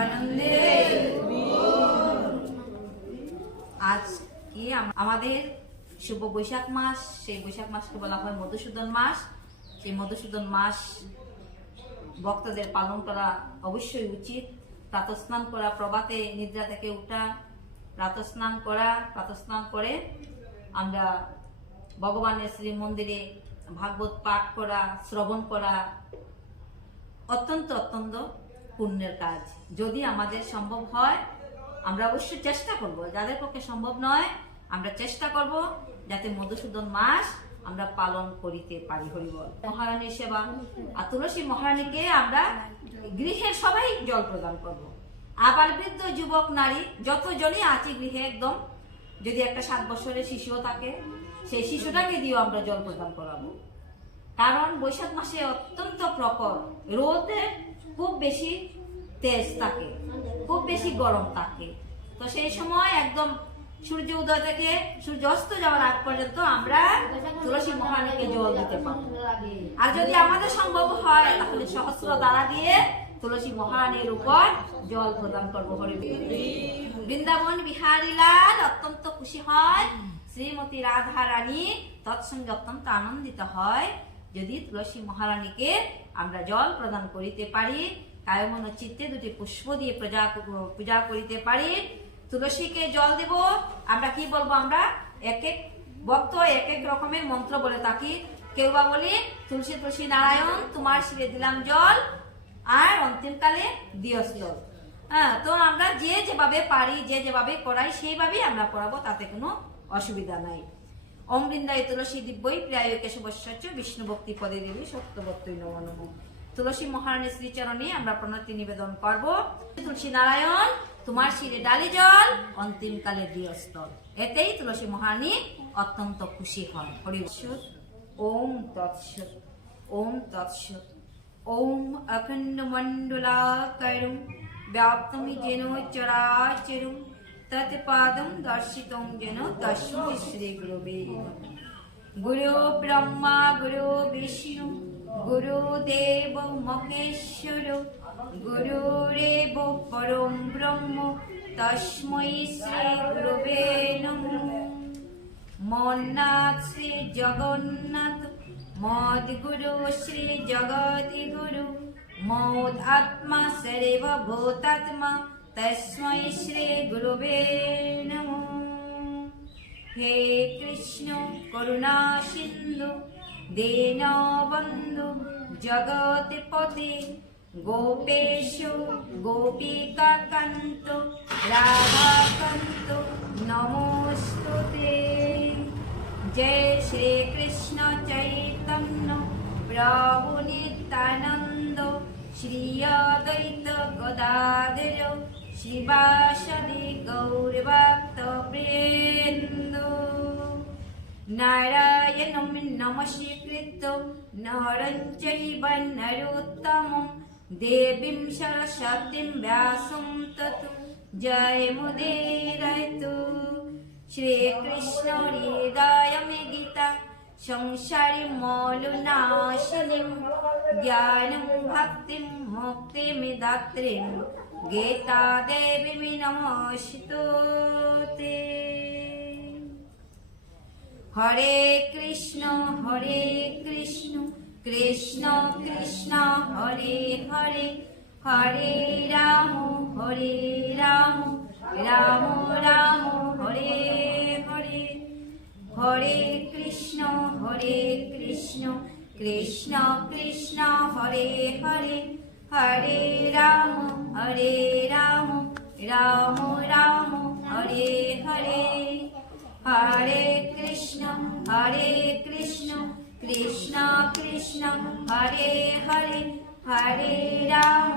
প্রেমানন্দে। আজ কি আমাদের শুভ বৈশাখ মাস, সেই বৈশাখ মাসকে বলা হয় মধুসূদন মাস। সেই মধুসূদন মাস ভক্তদের পালন করা অবশ্যই উচিত। প্রাতঃস্নান করা, প্রভাতে নিদ্রা থেকে উঠা, প্রাতঃস্নান করা, প্রাতঃস্নান করে আমরা ভগবানের শ্রী মন্দিরে ভাগবত পাঠ করা, শ্রবণ করা অত্যন্ত অত্যন্ত পুণ্যের কাজ। যদি আমাদের সম্ভব হয় আমরা অবশ্যই চেষ্টা করব, যাদের পক্ষে সম্ভব নয় আমরা চেষ্টা করব যাতে মধুসূদন মাস আমরা পালন করিতে পারি। হরিবল। মহারানীর সেবা আর তুলসী মহারানীকে আমরা গৃহের সবাই জল প্রদান করব। আবার বৃদ্ধ যুবক নারী যতজনই আছে গৃহে, একদম যদি একটা 7 বছরের শিশুও থাকে সেই শিশুটাকে দিয়েও আমরা জল প্রদান করাবো। কারণ বৈশাখ মাসে অত্যন্ত প্রখর রোদে খুব বেশি তেজ থাকে, খুব বেশি গরম থাকে। তো সেই সময় একদম সূর্য উদয় থেকে সূর্য অস্ত যাওয়ার আগ পর্যন্ত আমরা তুলসী মহারানীকে জল দিতে পারবো। আর যদি আমাদের সম্ভব হয় তাহলে সহস্র দ্বারা দিয়ে তুলসী মহারানীর উপর জল প্রদান করবো। বৃন্দাবন বিহারী লাল অত্যন্ত খুশি হয়, শ্রীমতী রাধা রানী তৎসঙ্গে অত্যন্ত আনন্দিত হয় যদি তুলসী মহারানীকে আমরা জল প্রদান করিতে পারি, কায়মন চিত্তে 2টি পুষ্প দিয়ে পূজা করিতে পারি। তুলসীকে জল দেব, আমরা কি বলবো, আমরা এক এক ভক্ত এক এক রকমের মন্ত্র বলে থাকি। কেউ বা বলি তুলসী তুলসী নারায়ণ তোমার শিরে দিলাম জল, আর অন্তিমকালে দিয়স্তল। তো আমরা যে যেভাবে পারি, যে যেভাবে করাই সেইভাবেই আমরা করাবো, তাতে কোনো অসুবিধা নাই। ওম বৃন্দায় তুলসী দিব্যই প্রিয়ায় কেশবশ্চ বিষ্ণু ভক্তি পদে দেবী সত্যবত্যই নমো নমঃ। তুলসী মহারানীর শ্রীচরণে আমরা প্রণতি নিবেদন করব। তুলসী নারায়ণ তোমার শিরে ডালি জল, অন্তিমকালে দিয়স্তল। এতেই তুলসী মহারানী অত্যন্ত খুশি হন। হরি ওম তৎসৎ। ওম তৎসৎ। ওম অখণ্ড মণ্ডলাকারং ব্যাপ্তং যেন চরাচরং তৎপাদং দর্শিতং যেন তস্मै শ্রী গুরবে নমঃ। গুরু ব্রহ্মা গুরু বিষ্ণু গুরুদেব মহেশ্বর গুরুরেব পরম ব্রহ্ম তস্मै শ্রী গুরবে নমঃ। মন্নাথ শ্রী জগন্নাথ মদ গুরু শ্রী জগদ্গুরু মদ আত্মা সর্বভূতাত্মা তস্मै শ্রী গুরবে নমঃ। হে কৃষ্ণ করুণা সিন্ধু দীনবন্ধু জগৎপতে গোপেশ গোপিকাকান্ত রাধাকান্ত নমস্তুতে। জয় শ্রী কৃষ্ণ চৈতন্য প্রভু নিত্যানন্দ শ্রী অদ্বৈত গদাধর শিবাসাদি গৌরভক্তবৃন্দ। নারায়ণং নমস্কৃত্য নরং চৈব নরোত্তমং দেবীং সরস্বতীং ব্যাসং ততো জয়মুদীরয়তু। শ্রীকৃষ্ণ হৃদয়মে গীতা সংসারি মৌলনাশিনীং জ্ঞানং ভক্তিং মুক্তিমিদাত্রীং গীতা দেবী নমস্তুতে। হরে কৃষ্ণ কৃষ্ণ কৃষ্ণ হরে হরে হরে রাম রাম রাম হরে হরে। হরে কৃষ্ণ কৃষ্ণ কৃষ্ণ হরে হরে হরে রাম রাম রাম হরে হরে। হরে কৃষ্ণ কৃষ্ণ কৃষ্ণ হরে হরে হরে রাম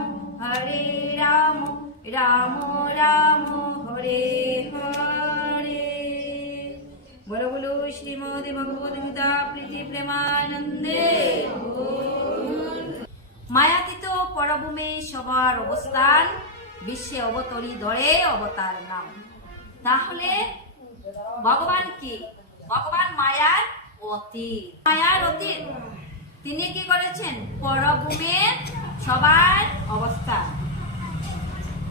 রাম রাম হরে হরে। বলো বলো শ্রীমদ্ ভগবদ গীতা প্রীতি প্রেমানন্দে। মায়াতীত পরভূমে সবার অবস্থান, বিশ্বে অবতরী ধরে অবতার নাম। তাহলে ভগবান কি? ভগবান মায়ার অতীত। মায়ার অতীত তিনি কি করেছেন? পরভূমে সবার অবস্থান।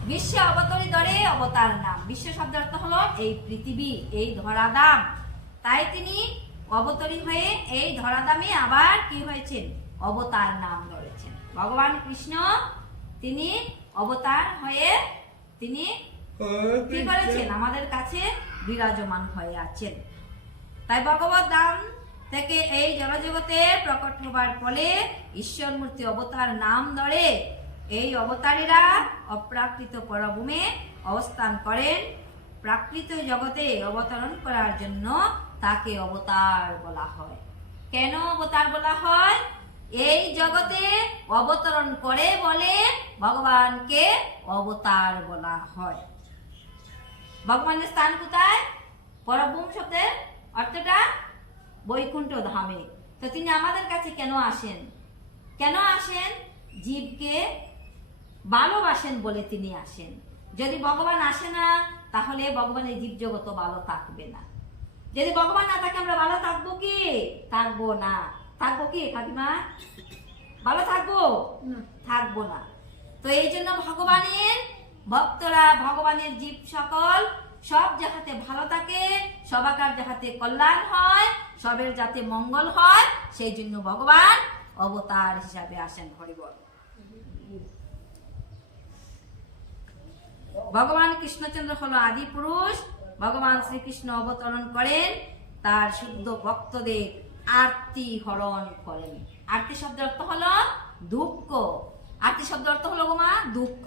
বিশ্বে অবতরী দরে অবতার নাম। বিশ্ব শব্দের অর্থ হলো এই পৃথিবী, এই ধরাধাম। তাই তিনি অবতরী হয়ে এই ধরাধামে আবার কি হয়েছেন? অবতার নাম ধরেছেন। ভগবান কৃষ্ণ তিনি অবতার হয়ে তিনি কি করেছেন? আমাদের কাছে বিরাজমান হয়ে আছেন। তাই ভগবত ধাম থেকে এই জড়জগতে প্রকট হবার ফলে ঈশ্বর মূর্তি অবতার নাম ধরে এই অবতারীরা অপ্রাকৃত পরভূমে অবস্থান করেন। প্রাকৃত জগতে অবতরণ করার জন্য তাকে অবতার বলা হয়। কেন অবতার বলা হয়? এই জগতে অবতরণ করে বলে ভগবানকে অবতার বলা হয়। ভগবানের স্থান কোথায়? পরভূম শব্দের অর্থটা বৈকুণ্ঠ ধামে। তো তিনি আমাদের কাছে কেন আসেন? কেন আসেন? জীবকে ভালোবাসেন বলে তিনি আসেন। যদি ভগবান আসে না, তাহলে ভগবানের জীব জগৎ ভালো থাকবে না। যদি ভগবান না থাকে আমরা ভালো থাকবো কি? থাকবো না। থাকবো কি কাকিমা? ভালো থাকবো? থাকবো না। তো এই জন্য ভগবানের ভক্তরা, ভগবানের জীব সকল সব যাহাতে ভালো থাকে, সবাকার যাহাতে কল্যাণ হয়, সবের যাতে মঙ্গল হয়, সেই জন্য ভগবান অবতার হিসাবে আসেন। হরিবল। ভগবান কৃষ্ণচন্দ্র হলো আদি পুরুষ। ভগবান শ্রীকৃষ্ণ অবতরণ করেন তার শুদ্ধ ভক্তদের আরতি হরণ করেন। আরতি শব্দের অর্থ হলো দুঃখ। আরতি শব্দের অর্থ হলো গোমা দুঃখ।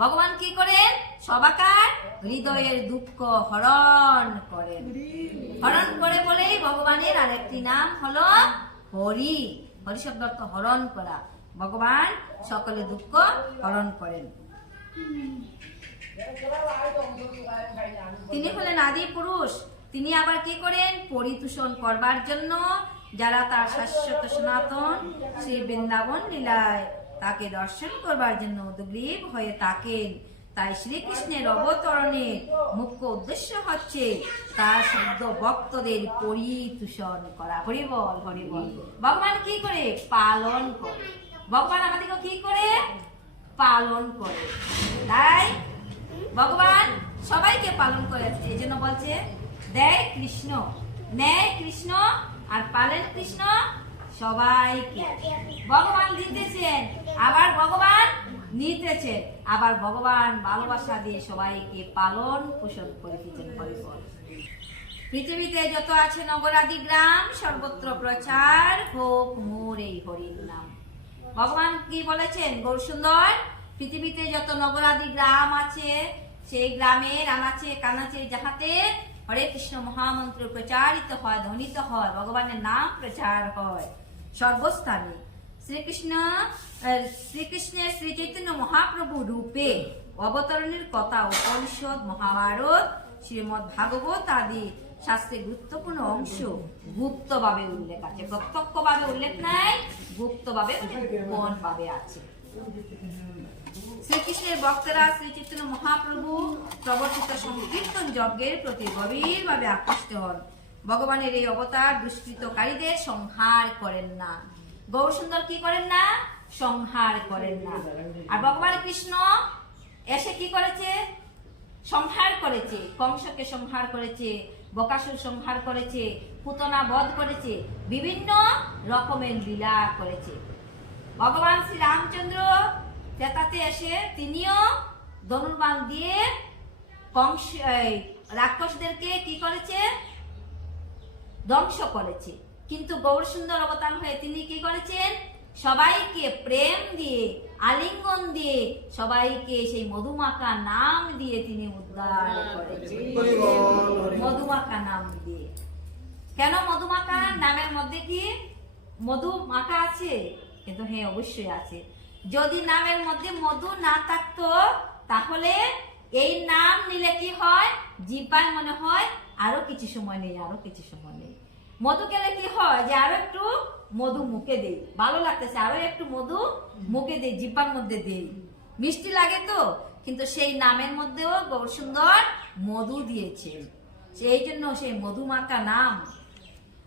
ভগবান কি করেন? সবাকার হৃদয়ের দুঃখ হরণ করেন। হরণ করে বলেই ভগবানের আরেকটি নাম হলো হরি। হরি শব্দ অর্থ হরণ করা। ভগবান সকলে দুঃখ হরণ করেন। তিনি হলেন আদি পুরুষ। তিনি আবার কি করেন? পরিতোষণ করবার জন্য যারা তার শাশ্বত সনাতন শ্রী বৃন্দাবন লীলায় তাকে দর্শন করবার জন্য উদ্গ্রীব হয়ে থাকেন। তাই শ্রীকৃষ্ণের অবতরণের মুখ্য উদ্দেশ্য হচ্ছে তার শুদ্ধ ভক্তদের পরিতোষণ করা। হরিবল হরিবল। ভগবান কি করে? পালন করে। ভগবান আমাদেরকে কি করে? পালন করে। তাই ভগবান সবাইকে পালন করেছে। এই জন্য বলছে দেয় কৃষ্ণ, নেয় কৃষ্ণ, আর পালেন কৃষ্ণ সবাইকে। ভগবান দিতেছেন, আবার ভগবান নিতেছেন, আবার ভগবান ভালোবাসা দিয়ে সবাইকে পালন পোষণ করিতেছেন। হরিবল। পৃথিবীতে যত আছে নগরাদি গ্রাম, সর্বত্র প্রচার হোক মোর এই হরির নাম। ভগবান কি বলেছেন? গৌরসুন্দর, পৃথিবীতে যত নগরাদি গ্রাম আছে, সেই গ্রামের আনাচে কানাচে যাহাতে হরে কৃষ্ণ মহামন্ত্র প্রচারিত হয়, ধ্বনিত হয়, ভগবানের নাম প্রচার হয় সর্বস্থানে। শ্রীকৃষ্ণের শ্রী চৈতন্য মহাপ্রভু রূপে অবতরণের কথা উপনিষদ, মহাভারত, শ্রীমদ্ ভাগবত আদি শাস্ত্রের গুরুত্বপূর্ণ অংশ গুপ্তভাবে উল্লেখ আছে। প্রত্যক্ষভাবে উল্লেখ নাই, গুপ্তভাবে গোপন ভাবে আছে। শ্রীকৃষ্ণের ভক্তরা শ্রী চৈতন্য মহাপ্রভু প্রবর্তিত সংকীর্তন যজ্ঞের প্রতি গভীরভাবে আকৃষ্ট হন। ভগবানের এই অবতার দুষ্কৃতকারীদের সংহার করেন না। গৌরসুন্দর কি করেন না? সংহার করেন না। আর ভগবান কৃষ্ণ এসে কি করেছে? সংহার করেছে। কংসকে সংহার করেছে, বকাসুর সংহার করেছে, পুতনা বধ করেছে, বিভিন্ন রকমের লীলা করেছে। ভগবান শ্রী রামচন্দ্র তেতাতে এসে তিনিও ধনুর্বাণ দিয়ে কংস রাক্ষসদেরকে কি করেছে? ধ্বংস করেছে। কিন্তু গৌরসুন্দর অবতার হয়ে তিনি কি করেছেন? সবাইকে প্রেম দিয়ে, আলিঙ্গন দিয়ে, সবাইকে সেই মধুমাখা নাম দিয়ে তিনি উদ্ধার করেছেন। মধুমাখা নাম দিয়ে। কেন মধুমাখা? নামের মধ্যে কি মধু মাখা আছে? কিন্তু হ্যাঁ, অবশ্যই আছে। যদি নামের মধ্যে মধু না থাকতো, তাহলে এই নাম নিলে কি হয়? জিহ্বায় মনে হয় আরো কিছু সময় নেই, আরো কিছু সময় নেই। মধু খেলে কি হয়? যে আরো একটু মধু মুখে দেই, ভালো লাগতেছে, আরো একটু মধু মুখে দেই, জিহ্বার মধ্যে দেই, মিষ্টি লাগে তো। কিন্তু সেই নামের মধ্যেও গৌরসুন্দর মধু দিয়েছেন, সেই জন্য সেই মধুমাখা নাম।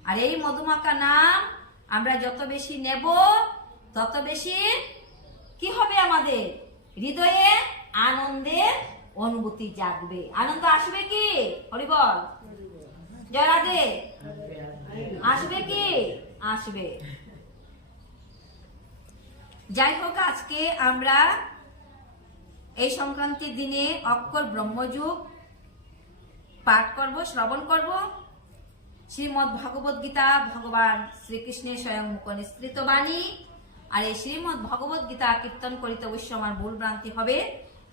আর এই মধুমাখা নাম আমরা যত বেশি নেব, তত বেশি কি হবে? আমাদের হৃদয়ে আনন্দের অনুভূতি জাগবে। আনন্দ আসবে কি? হরি বল, জয় রাধে। আসবে কি? আসবে। যাই হোক, আজকে আমরা এই সংক্রান্তির দিনে অক্ষর ব্রহ্মযুগ পাঠ করব, শ্রবণ করব। শ্রীমদ্ ভগবদ গীতা ভগবান শ্রীকৃষ্ণের স্বয়ং মুখ নিঃসৃত বাণী। আর এই শ্রীমদ্ ভগবদ গীতা কীর্তন করিতে অবশ্য আমার ভুল ভ্রান্তি হবে।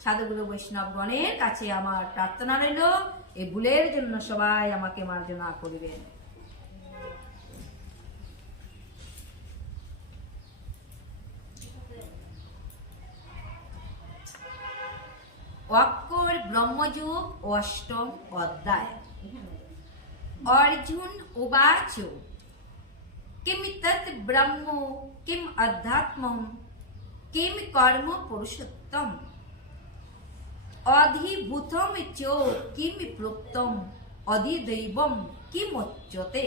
সাধুগুরু বৈষ্ণবগণের কাছে আমার প্রার্থনা রইল, এই ভুলের জন্য সবাই আমাকে মার্জনা করিবেন। অক্ষর ব্রহ্মযুগ অষ্টম অধ্যায়। अर्जुन उवाच किम तत् ब्रह्म किम अध्यात्मं किम कर्म पुरुषोत्तम अधिभूतम च किम प्रोक्तम अधिदैवम किम उच्यते।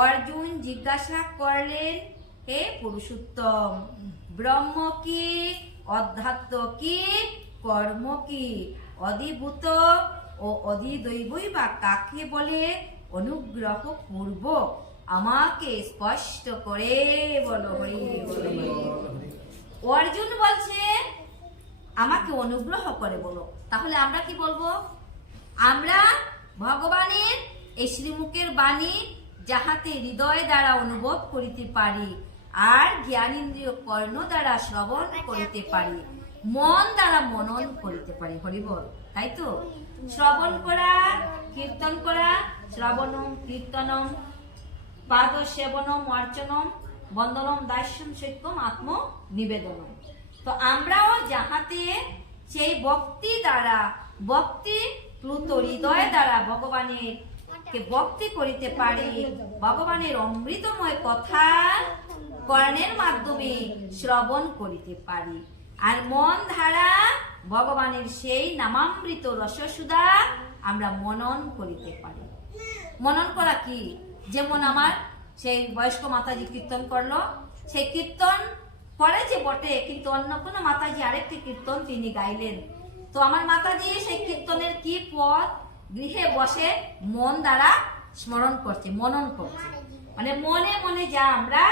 अर्जुन जिज्ञासा करलेन, हे पुरुषोत्तम, ब्रह्म की, अध्यात्म की, कर्म की, अधिभूत ও অধিদৈবই বা কাকে বলে? অনুগ্রহ পূর্বক আমাকে স্পষ্ট করে বলো। হরি বল। অর্জুন বলছে আমাকে অনুগ্রহ করে বলো। তাহলে আমরা কি বলবো? আমরা ভগবানের এই শ্রীমুখের বাণী যাহাতে হৃদয় দ্বারা অনুভব করিতে পারি, আর জ্ঞানেন্দ্রিয় কর্ণ দ্বারা শ্রবণ করিতে পারি, মন দ্বারা মনন করিতে পারি। হরি বল। তাই তো, শ্রবণ করা, কীর্তন করা, শ্রবণম কীর্তনম পাদ সেবনম অর্চনম বন্দনম দাস্যম সত্যম আত্ম নিবেদনম। তো আমরাও যাহাতে সেই ভক্তি দ্বারা, ভক্তি প্লুত হৃদয় দ্বারা ভগবানের কে ভক্তি করিতে পারি, ভগবানের অমৃতময় কথা কর্ণের মাধ্যমে শ্রবণ করিতে পারি, আর মন ধারা ভগবানের সেই নামামৃত রসসুধা আমরা মনন করিতে পারি। মনন করা কি? যেমন আমার সেই বয়স্ক মাতাজি কীর্তন করলো, সেই কীর্তন করে যে বটে, কিন্তু অন্য কোনো মাতাজি আরেকটি কীর্তন তিনি গাইলেন। তো আমার মাতাজি সেই কীর্তনের কি পদ গৃহে বসে মন দ্বারা স্মরণ করছে, মনন করছে। মানে মনে মনে যা আমরা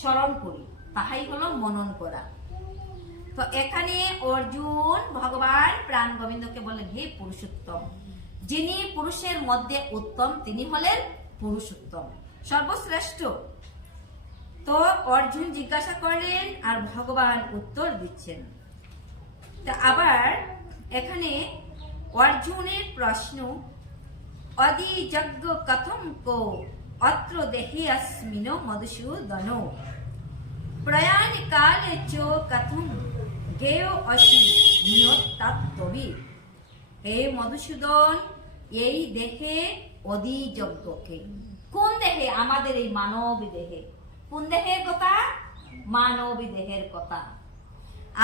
স্মরণ করি তাহাই হলো মনন করা। তো এখানে অর্জুন ভগবান প্রাণ গোবিন্দকে বলেন, হে পুরুষোত্তম, যিনি পুরুষের মধ্যে উত্তম তিনি হলেন পুরুষোত্তম, সর্বশ্রেষ্ঠ। তো অর্জুন জিজ্ঞাসা করলেন আর ভগবান উত্তর দিচ্ছেন। তা আবার এখানে অর্জুনের প্রশ্ন, অদি যজ্ঞ কথম কো অত্র দেহে अस्मिन् মধুসূদন প্রয়াণ কালে চ কথম গেয় অসি নিয়তাত্তবি। হে মধুসূদন, এই দেহে অদি যজ্ঞকে, কোন দেহে? আমাদের এই মানবী দেহে। কোন দেহের কথা? মানবী দেহের কথা।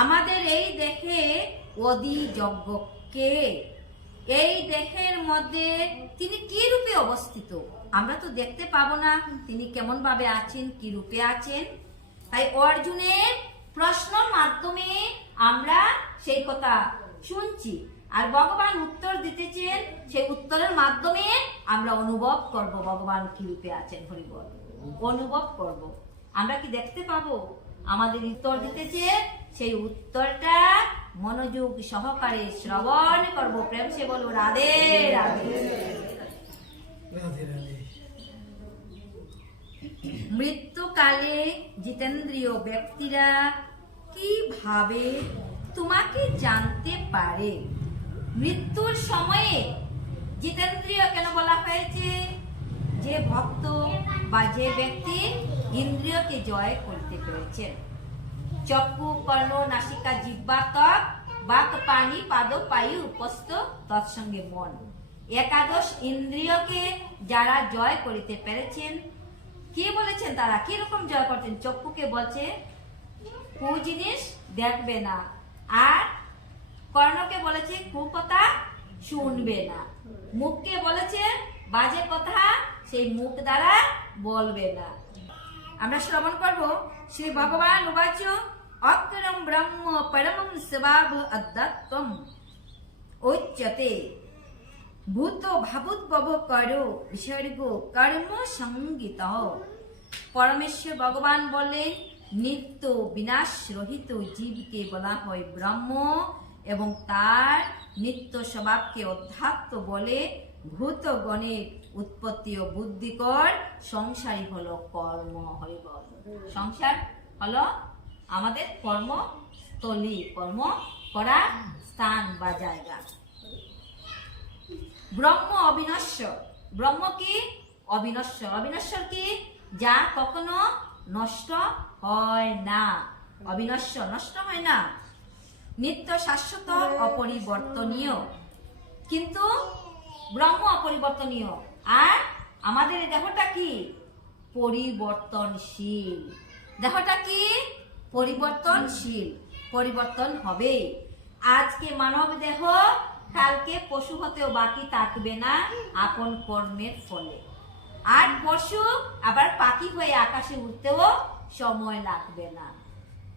আমাদের এই দেহে অদি যজ্ঞকে, এই দেহের মধ্যে তিনি কি রূপে অবস্থিত আমরা তো দেখতে পাবো না, তিনি কেমন ভাবে আছেন, কি রূপে আছেন। তাই অর্জুনের প্রশ্নের মাধ্যমে আমরা সেই কথা শুনছি, আর ভগবান উত্তর দিতেছেন, সেই উত্তরের মাধ্যমে আমরা অনুভব করব ভগবান কি রূপে আছেন। হরি বল। অনুভব করব, আমরা কি দেখতে পাবো? আমাদের উত্তর দিতেছে, সেই উত্তরটা মনোযোগ সহকারে শ্রবণ করব। প্রেম সে বলো রাধে রাধে। মৃত্যুকালে জিতেন্দ্রীয় ব্যক্তিরা কিভাবে তোমাকে জানতে পারে? মৃত্যুর সময়ে জিতেন্দ্রীয় কেন বলা হয়েছে? যে ভক্ত বা যে ব্যক্তি ইন্দ্রিয়কে জয় করতে পেরেছেন। চক্ষু, কর্ণ, নাসিকা, জিহ্বা, ত্বক, বাক, পানি, পাদ, পায়ু, উপস্থ, তৎসঙ্গে মন, একাদশ ইন্দ্রিয়কে যারা জয় করিতে পেরেছেন, কি বলেছেন তারা কি রকম জয় করছেন? চক্ষুকে বলছে কু জিনিস দেখবে না, আর কর্ণকে বলেছে কু কথা শুনবে না, মুখকে বলেছে বাজে কথা সেই মুখ দ্বারা বলবে না। আমরা শ্রবণ করব। শ্রী ভগবান উবাচ অক্ষরম ব্রহ্ম পরমম স্বভাব অদ্বৈতম উচ্যতে ভূত ভাবুদ্ভব করো বিসর্গ কর্ম সঙ্গীত। পরমেশ্বর ভগবান বলেন নিত্য বিনাশ রহিত জীবকে বলা হয় ব্রহ্ম এবং তার নিত্য স্বভাবকে অধ্যাত্ম বলে। ভূতগণের উৎপত্তি ও বুদ্ধিকর, সংসারই হলো কর্ম। হরিবল। সংসার হলো আমাদের কর্মস্থলী, কর্ম করার স্থান বা জায়গা। ব্রহ্ম অবিনশ্বর। ব্রহ্ম কি? অবিনশ্বর। অবিনশ্বর কি? যা কখনো নষ্ট হয় না। অবিনশ্বর, নষ্ট হয় না। নিত্য শাশ্বত অপরিবর্তনীয়। কিন্তু ব্রহ্ম অপরিবর্তনীয়। আর আমাদের এই দেহটা কি? পরিবর্তনশীল। দেহটা কি? পরিবর্তনশীল, পরিবর্তন হবে। আজকে মানব দেহ, কালকে পশু হতেও বাকি থাকবে না আপন কর্মের ফলে। আর পশু আবার পাখি হয়ে আকাশে উঠতেও সময় লাগবে না।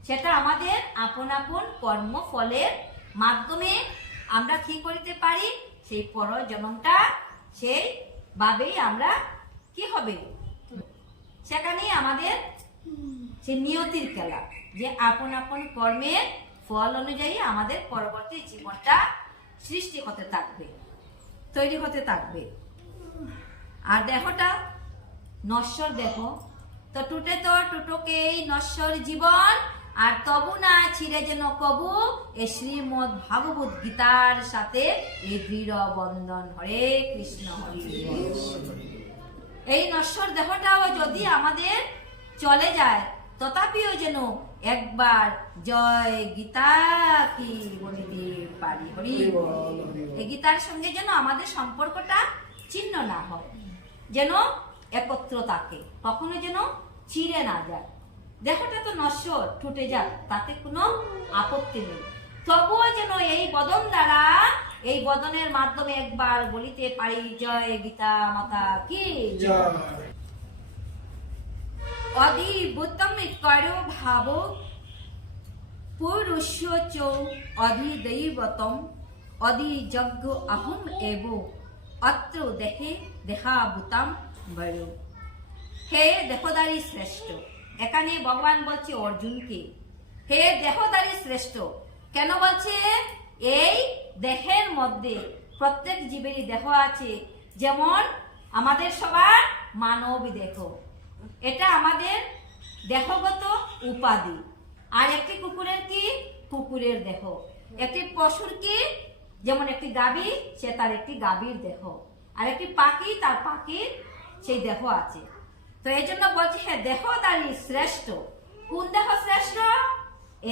সেটা আমাদের আপন আপন কর্ম ফলের মাধ্যমে আমরা কি করিতে পারি? সেই পরজন্মটা সেই ভাবেই আমরা কি হবে, সেখানেই আমাদের সেই নিয়তির খেলা, যে আপন আপন কর্মের ফল অনুযায়ী আমাদের পরবর্তী জীবনটা সৃষ্টি হতে থাকবে, তৈরি হতে থাকবে। আর দেহটা নশ্বর দেহ, তো টুটে তো টুটোকেই নশ্বর জীবন, আর তবু না ছিঁড়ে যেন কবু এই শ্রীমদ ভাগবত গীতার সাথে এই দৃঢ় বন্ধন। হরে কৃষ্ণ, হরি বল। এই নশ্বর দেহটাও যদি আমাদের চলে যায়, তথাপিও যেন একবার জয় গীতা কি বলিতে পারি। হরি বল। এই গীতার সঙ্গে যেন আমাদের সম্পর্কটা ছিন্ন না হয়, যেন একত্র থাকে, কখনো যেন ছিঁড়ে না যায়। দেহটা তো নশ্বর, টুটে যাক, তাতে কোনো আপত্তি নেই। তবুও যেন এই বদন দ্বারা, এই বদনের মাধ্যমে একবার বলিতে পারি জয় গীতা মাতা কি জয়। অধিভূতম করো ভাব পুরুষ চৌ অধিদৈবতম অধিযজ্ঞ অহম এব অত্র দেহে দেহাভূতম বড়। হে দেহদারী শ্রেষ্ঠ। এখানে ভগবান বলছে অর্জুনকে, হে দেহদারী শ্রেষ্ঠ। কেন বলছে? এই দেহের মধ্যে প্রত্যেক জীবেরই দেহ আছে। যেমন আমাদের সবার মানব দেহ, এটা আমাদের দেহগত উপাধি। আর একটি কুকুরের কি? কুকুরের দেহ। একটি পশুর কি? যেমন একটি গাভী, সে তার একটি গাভীর দেহ। আর একটি পাখি, তার পাখির সেই দেহ আছে। তো এই জন্য বলছে হে দেহদারী শ্রেষ্ঠ। কোন দেহ শ্রেষ্ঠ?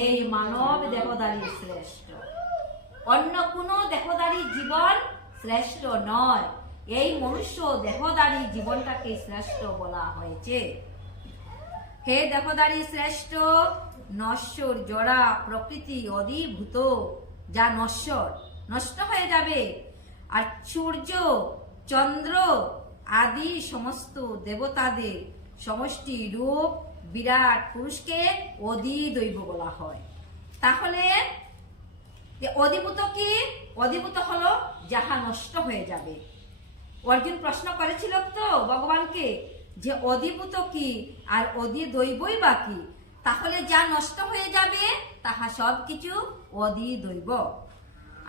এই মানব দেহদারী শ্রেষ্ঠ। অন্য কোনো দেহদারী জীবন শ্রেষ্ঠ নয়। এই মনুষ্য দেহদারী জীবনটাকে শ্রেষ্ঠ বলা হয়েছে। হে দেহদারী শ্রেষ্ঠ, নশ্বর জড়া প্রকৃতি অধিভূত, যা নশ্বর, নষ্ট হয়ে যাবে। আর সূর্য, চন্দ্র আদি সমস্ত দেবতাদের সমষ্টি রূপ বিরাট পুরুষকে অধিদৈব বলা হয়। তাহলে অধিভূত কি? অধিভূত হলো যাহা নষ্ট হয়ে যাবে। অর্জুন প্রশ্ন করেছিল তো ভগবানকে যে অধিভূত কি আর অধিদৈবই বা কি? তাহলে যা নষ্ট হয়ে যাবে তাহা সব কিছু অধিদৈব।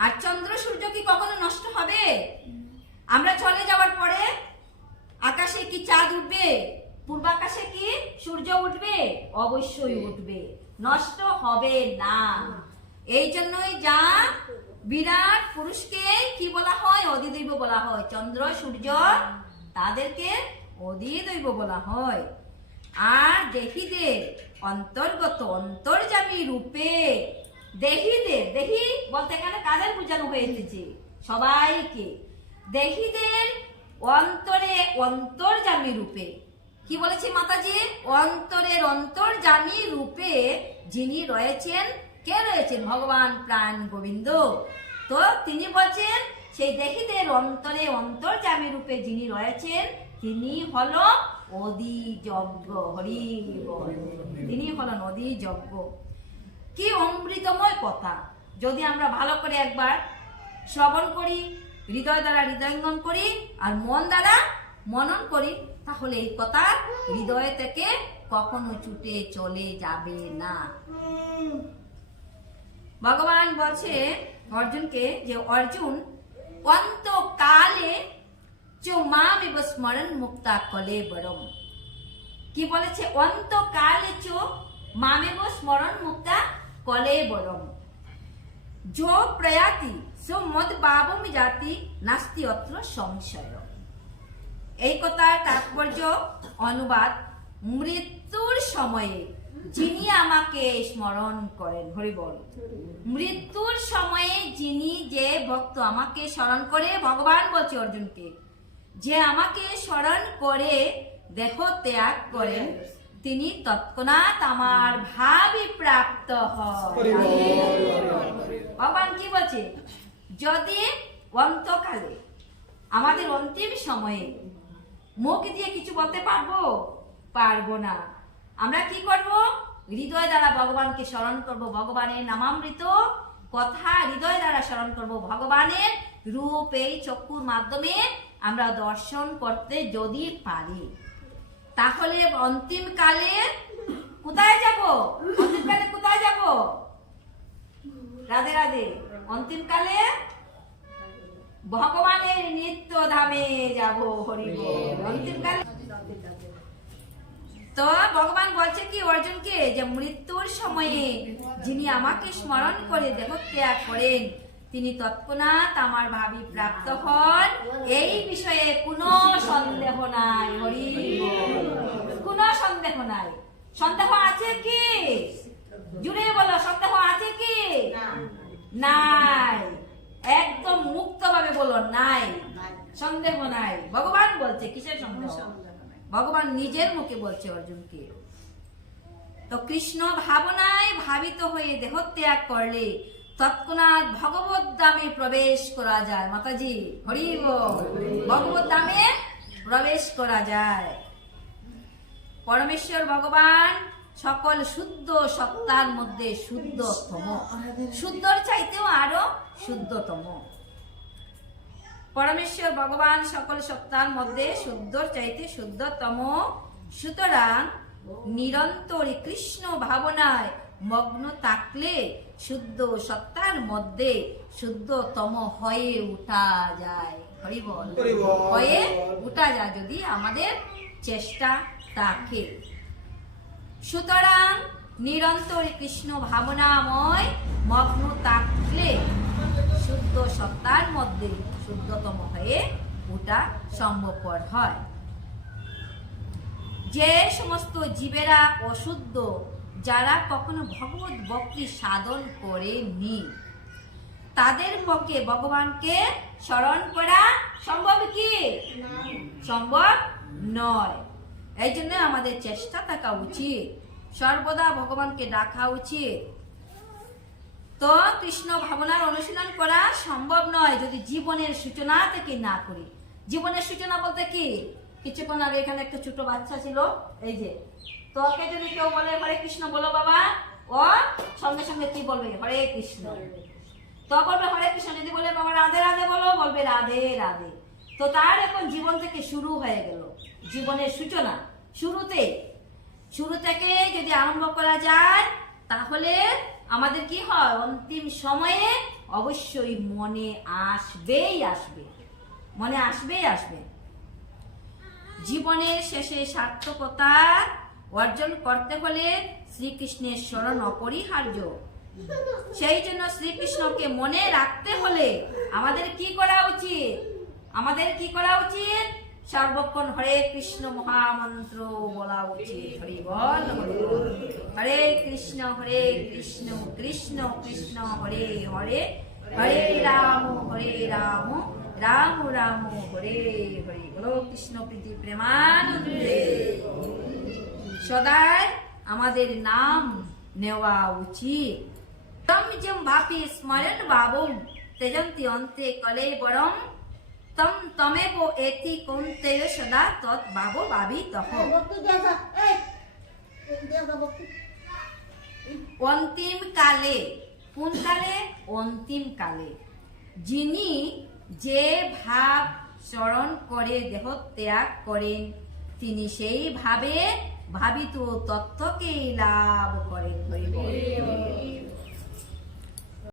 আর চন্দ্র সূর্য কি কখনো নষ্ট হবে? আমরা চলে যাওয়ার পরে আকাশে কি চাঁদ উঠবে? পূর্বাকাশে কি সূর্য উঠবে? অবশ্যই উঠবে, নষ্ট হবে না। এই জন্যই যা বিরাট পুরুষকে কি বলা হয়? অধিদৈব বলা হয়। চন্দ্র সূর্য তাদেরকে অধিদৈব বলা হয়। আর দেহীদের অন্তর্গত অন্তর্যামী রূপে, দেহীদের, দেহী বলতে এখানে কাদের বোঝানো হয়েছে? সবাইকে। দেহীদের অন্তরে অন্তর্যামী রূপে, কি বলেছি মাতাজি? অন্তরের অন্তর্যামী রূপে যিনি রয়েছেন, কে রয়েছেন? ভগবান প্রাণ গোবিন্দ। তো তিনি বলছেন সেই দেহীদের অন্তরে অন্তর্যামী রূপে যিনি রয়েছেন তিনি হলো অধিযজ্ঞ। হরি বল। তিনি হলেন অধিযজ্ঞ। কি অমৃতময় কথা। যদি আমরা ভালো করে একবার শ্রবণ করি, হৃদয় দ্বারা হৃদয়ঙ্গম করি আর মন দ্বারা মনন করি, তাহলে এই কথা হৃদয় থেকে কখনো ছুটে চলে যাবে না। ভগবান বলছে অর্জুনকে যে অর্জুন অন্তকালে চো মামেব স্মরণ মুক্তা কলেবরম। কি বলেছে? অন্তকালে চো মামেব স্মরণ মুক্তা কলেবরম। जो प्रयाति सो मद बाबम जाति नास्ति अत्र संशय। এই কথার তাৎপর্য অনুবাদ, মৃত্যুর সময়ে যিনি আমাকে স্মরণ করেন, হরি বল। মৃত্যুর সময়ে যিনি যে ভক্ত আমাকে স্মরণ করে, ভগবান বলছে অর্জুনকে যে আমাকে স্মরণ করে দেহ ত্যাগ করেন, তিনি তৎক্ষণাৎ আমার ভাবি প্রাপ্ত হয়। ভগবান কি বলছে? যদি অন্তকালে, আমাদের অন্তিম সময়ে মুখ দিয়ে কিছু বলতে পারবো না। আমরা কি করব? হৃদয় দ্বারা ভগবানকে স্মরণ করব, ভগবানের নামামৃত কথা হৃদয় দ্বারা স্মরণ করব, ভগবানের রূপ এই চক্ষুর মাধ্যমে আমরা দর্শন করতে যদি পারি, তাহলে অন্তিম কালে কোথায় যাব? অন্তিম কালে কোথায় যাব? রাধে রাধে। অন্তিম কালে ভগবানের নিত্য ধামে যাব, হরি বল। অন্তিম কালে তো ভগবান বলছে কি অর্জুনকে যে মৃত্যুর সময়ে যিনি আমাকে স্মরণ করে দেহ ত্যাগ করেন, তিনি তৎক্ষণাৎ আমার ভাবি প্রাপ্ত হন। এই বিষয়ে কোনো সন্দেহ নাই, হরি বল। কোনো সন্দেহ নাই। সন্দেহ আছে কি? জুড়ে বলো, সন্দেহ আছে কি? নাই। একদম মুক্ত ভাবে বলো, নাই, সন্দেহ নাই। ভগবান বলছে, কিসের সন্দেহ? ভগবান নিজের মুখে বলছে অর্জুনকে। তো কৃষ্ণ ভাবনায় ভাবিত হয়ে দেহ ত্যাগ করলে তৎক্ষণাৎ ভগবত ধামে প্রবেশ করা যায়। মাতাজি হরি বল। ভগবত ধামে প্রবেশ করা যায়। পরমেশ্বর ভগবান সকল শুদ্ধ সত্তার মধ্যে শুদ্ধতম, শুদ্ধর চাইতেও আরো শুদ্ধতম। পরমেশ্বর ভগবান সকল সত্তার মধ্যে শুদ্ধর চাইতে শুদ্ধতম। সুতরাং নিরন্তর কৃষ্ণ ভাবনায় মগ্ন থাকলে শুদ্ধ সত্তার মধ্যে শুদ্ধতম হয়ে উঠা যায়। হরি বল। হয়ে উঠা যায় যদি আমাদের চেষ্টা থাকে। সুতরাং নিরন্তর কৃষ্ণ ভাবনাময় মগ্ন থাকলে শুদ্ধ সত্তার মধ্যে শুদ্ধতম হয়ে ওটা সম্ভবপর হয়। যে সমস্ত জীবেরা অশুদ্ধ, যারা কখনো ভগবত ভক্তি সাধন করেনি, তাদের পক্ষে ভগবানকে স্মরণ করা সম্ভব কি? সম্ভব নয়। এই জন্য আমাদের চেষ্টা থাকা উচিত, সর্বদা ভগবানকে ডাকা উচিত। তো কৃষ্ণ ভাবনার অনুশীলন করা সম্ভব নয় যদি জীবনের সূচনা থেকে না করি। জীবনের সূচনা বলতে কি? কিছুক্ষণ আগে এখানে একটা ছোট বাচ্চা ছিল, এই যে, তোকে যদি কেউ বলে হরে কৃষ্ণ বলো বাবা, ও সঙ্গে সঙ্গে কি বলবে? হরে কৃষ্ণ। তো বলবে হরে কৃষ্ণ। যদি বলে বাবা রাধে রাধে বলো, বলবে রাধে রাধে। তো তার এখন জীবন থেকে শুরু হয়ে গেল, জীবনের সূচনা শুরু থেকে যদি আরম্ভ করা যায়, তাহলে আমাদের কি হয়? অন্তিম সময়ে অবশ্যই মনে আসবেই আসবে। জীবনের শেষে সার্থকতা অর্জন করতে হলে শ্রীকৃষ্ণের স্মরণ অপরিহার্য। সেই জন্য শ্রীকৃষ্ণকে মনে রাখতে হলে আমাদের কি করা উচিত? সর্বক্ষণ হরে কৃষ্ণ মহামন্ত্র বলা উচিত। হরি বল। হরে কৃষ্ণ কৃষ্ণ কৃষ্ণ হরে হরে, হরে রাম রাম রাম হরে হরে। বলো কৃষ্ণ প্রীতি প্রেমানন্দে। সদাই আমাদের নাম নেওয়া উচিত। তম যেম ভাপি স্মরণ ভাবম তেজন্তি অন্তে কলেবরম তম তমেব এতি কৌন্তেয় সদা তৎ ভাবো ভাবিতঃ। অন্তিম কালে, কোন কালে? অন্তিম কালে যিনি যে ভাব চরণ করে দেহ ত্যাগ করেন, তিনি সেই ভাবে ভাবিত তত্ত্বকেই লাভ করেন।